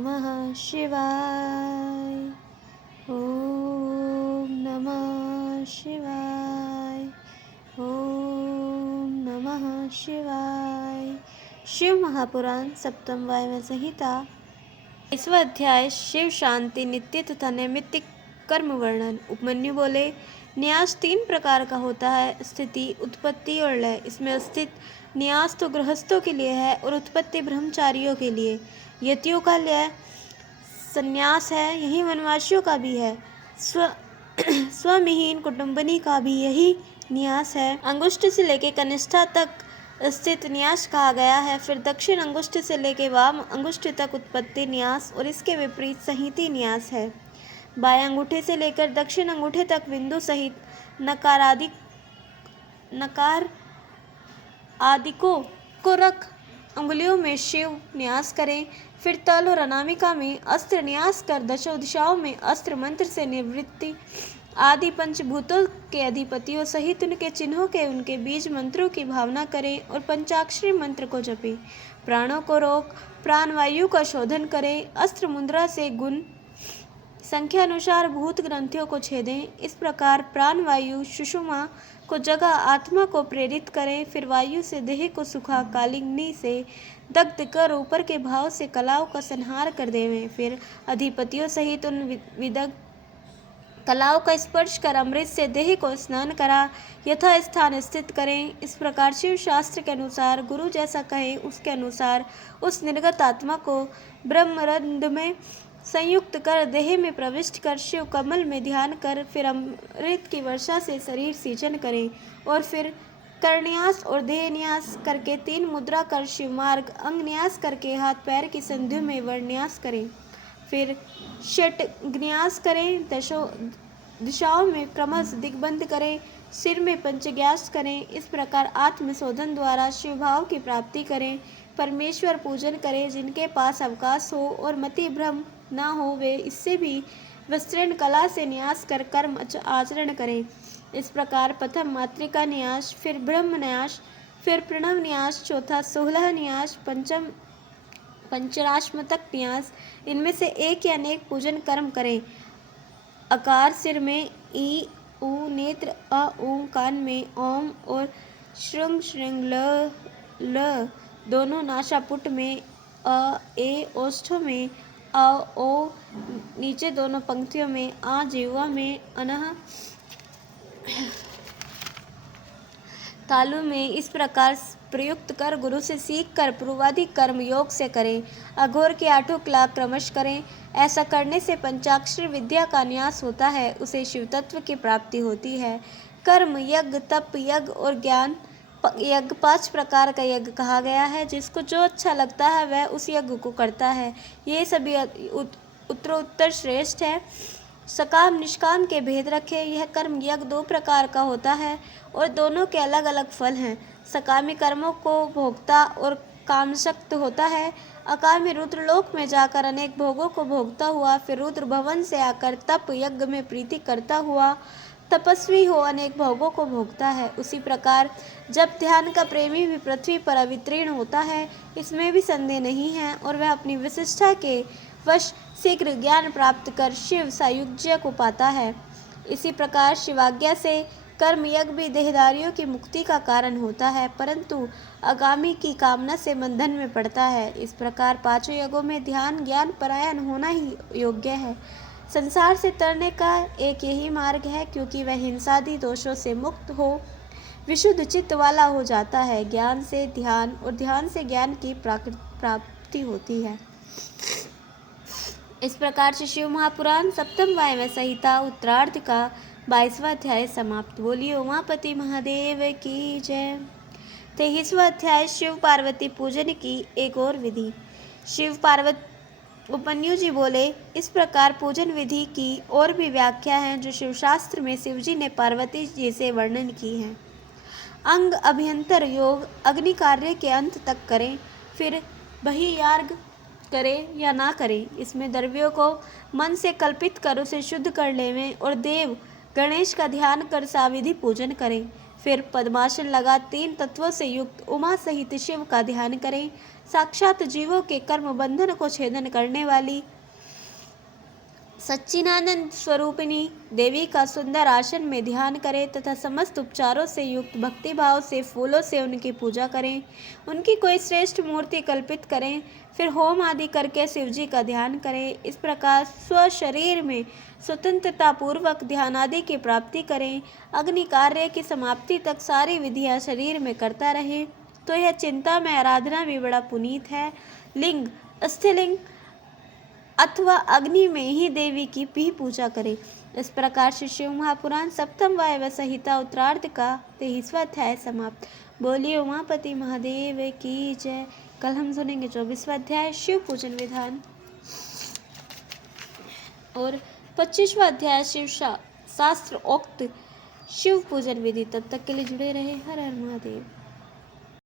नमः शिवाय। ओम नमः शिवाय। ओम नमः शिवाय। शिव महापुराण सप्तम वायव्य संहिता 22वां अध्याय शिव शांति नित्य तथा नैमित्तिक कर्म वर्णन। उपमन्यु बोले, न्यास 3 प्रकार का होता है, स्थिति, उत्पत्ति और लय। इसमें स्थित न्यास तो गृहस्थों के लिए है और उत्पत्ति ब्रह्मचारियों के लिए। यतियों का लय संन्यास है, यही वनवासियों का भी है। स्वविहीन कुटुंबनी का भी यही न्यास है। अंगुष्ठ से लेकर कनिष्ठा तक स्थित न्यास कहा गया है। फिर दक्षिण अंगुष्ठ से लेकर वाम अंगुष्ठ तक उत्पत्ति न्यास और इसके विपरीत संहिति न्यास है। बाएं अंगूठे से लेकर दक्षिण अंगूठे तक बिंदु सहित नकार आदि को रख अंगुलियों में शिव न्यास करें। फिर तल और अनामिका में अस्त्र न्यास कर दशों दिशाओं में अस्त्र मंत्र से निवृत्ति आदि पंचभूतों के अधिपतियों सहित उनके चिन्हों के उनके बीज मंत्रों की भावना करें और पंचाक्षरी मंत्र को जपें। प्राणों को रोक प्राणवायु का शोधन करें। अस्त्र मुद्रा से गुण संख्या अनुसार भूत ग्रंथियों को छेदें। इस प्रकार प्राणवायु सुषुम्ना को जगा आत्मा को प्रेरित करें। फिर वायु से देह को सुखा कालिंदी से दग्ध कर ऊपर के भाव से कलाओं का संहार कर देवें। फिर अधिपतियों सहित उन विदग्ध कलाओं का स्पर्श कर अमृत से देह को स्नान करा यथा स्थान स्थित करें। इस प्रकार शिव शास्त्र के अनुसार गुरु जैसा कहे उसके अनुसार उस निर्गत आत्मा को ब्रह्मरंध्र में संयुक्त कर देह में प्रविष्ट कर शिव कमल में ध्यान कर फिर अमृत की वर्षा से शरीर सींचन करें और फिर करन्यास और देह न्यास करके 3 मुद्रा कर शिव मार्ग अंग न्यास करके हाथ पैर की संधियों में वर्णन्यास करें। फिर षट न्यास करें। दिशाओं में क्रमश दिग्बंध करें। सिर में पंचग्यास करें। इस प्रकार आत्मशोधन द्वारा शिव भाव की प्राप्ति करें। परमेश्वर पूजन करें। जिनके पास अवकाश हो और मति भ्रम ना हो वे इससे भी विस्तृण कला से न्यास कर कर्म आचरण करें। इस प्रकार प्रथम मातृका न्यास, फिर ब्रह्म न्यास, फिर प्रणव न्यास, चौथा 16 न्यास, पंचम पंचराश्मतक न्यास, इनमें से एक या अनेक पूजन कर्म करें। अकार सिर में, ई ऊ नेत्र, अ ऊ कान में, ओम और श्रृंग श्रृंग ल दोनों नासापुट में, अ ए ओष्ठों में, अ ओ नीचे दोनों पंक्तियों में, आ जिह्वा में, अनह तालु में। इस प्रकार प्रयुक्त कर गुरु से सीख कर पूर्वादि कर्म योग से करें। अघोर के 8 कला क्रमश करें। ऐसा करने से पंचाक्षर विद्या का न्यास होता है, उसे शिव तत्व की प्राप्ति होती है। कर्म यज्ञ, तप यज्ञ और ज्ञान यज्ञ 5 प्रकार का यज्ञ कहा गया है। जिसको जो अच्छा लगता है वह उस यज्ञ को करता है। ये सभी उत्तरोत्तर श्रेष्ठ है। सकाम निष्काम के भेद रखे। यह कर्म यज्ञ 2 प्रकार का होता है और दोनों के अलग अलग फल हैं। सकामी कर्मों को भोगता और कामशक्त होता है। अकामी रुद्रलोक में जाकर अनेक भोगों को भोगता हुआ फिर रुद्र भवन से आकर तप यज्ञ में प्रीति करता हुआ तपस्वी हो अनेक भोगों को भोगता है। उसी प्रकार जब ध्यान का प्रेमी भी पृथ्वी पर अवतीर्ण होता है, इसमें भी संदेह नहीं है, और वह अपनी विशिष्टता के वश शीघ्र ज्ञान प्राप्त कर शिव सायुज्य को पाता है। इसी प्रकार शिवाज्ञा से कर्म यज्ञ भी देहधारियों की मुक्ति का कारण होता है, परंतु आगामी की कामना से बंधन में पड़ता है। इस प्रकार 5 यज्ञों में ध्यान ज्ञान परायण होना ही योग्य है। संसार से तरने का एक यही मार्ग है, क्योंकि वह हिंसादि दोषों से मुक्त हो विशुद्ध चित्त वाला हो जाता है। ज्ञान से ध्यान और ध्यान से ज्ञान की प्राप्ति होती है। इस प्रकार से शिव महापुराण सप्तम वायव्य संहिता उत्तरार्ध का 22वां अध्याय समाप्त। बोलिए उमापति महादेव की जय। 23वां अध्याय शिव पार्वती पूजन की एक और विधि। शिव पार्वती उपमन्यु जी बोले, इस प्रकार पूजन विधि की और भी व्याख्या है जो शिवशास्त्र में शिवजी ने पार्वती जी से वर्णन की है। अंग अभ्यंतर योग अग्नि कार्य के अंत तक करें, फिर बहिर्याग करें या ना करें। इसमें द्रव्यों को मन से कल्पित कर उसे शुद्ध कर लेवें और देव गणेश का ध्यान कर साविधि पूजन करें। फिर पद्मासन लगा 3 तत्वों से युक्त उमा सहित शिव का ध्यान करें। साक्षात जीवों के कर्म बंधन को छेदन करने वाली सच्चिदानंद स्वरूपिणी देवी का सुंदर आसन में ध्यान करें तथा समस्त उपचारों से युक्त भक्ति भाव से फूलों से उनकी पूजा करें। उनकी कोई श्रेष्ठ मूर्ति कल्पित करें, फिर होम आदि करके शिवजी का ध्यान करें। इस प्रकार स्व शरीर में स्वतंत्रता पूर्वक ध्यान आदि की प्राप्ति करें। अग्नि कार्य की समाप्ति तक सारी विधियां शरीर में करता रहे तो यह चिंता में आराधना भी बड़ा पुनीत है। लिंग अस्थिलिंग अथवा अग्नि में ही देवी की भी पूजा करें। इस प्रकार से शिव महापुराण सप्तम वायव्य संहिता उत्तरार्ध का 23वां अध्याय समाप्त। बोलिए उमापति महादेव की जय। कल हम सुनेंगे 24वां अध्याय शिव पूजन विधान और 25वां अध्याय शिव शास्त्र उक्त शिव पूजन विधि। तब तक के लिए जुड़े रहे। हर हर महादेव।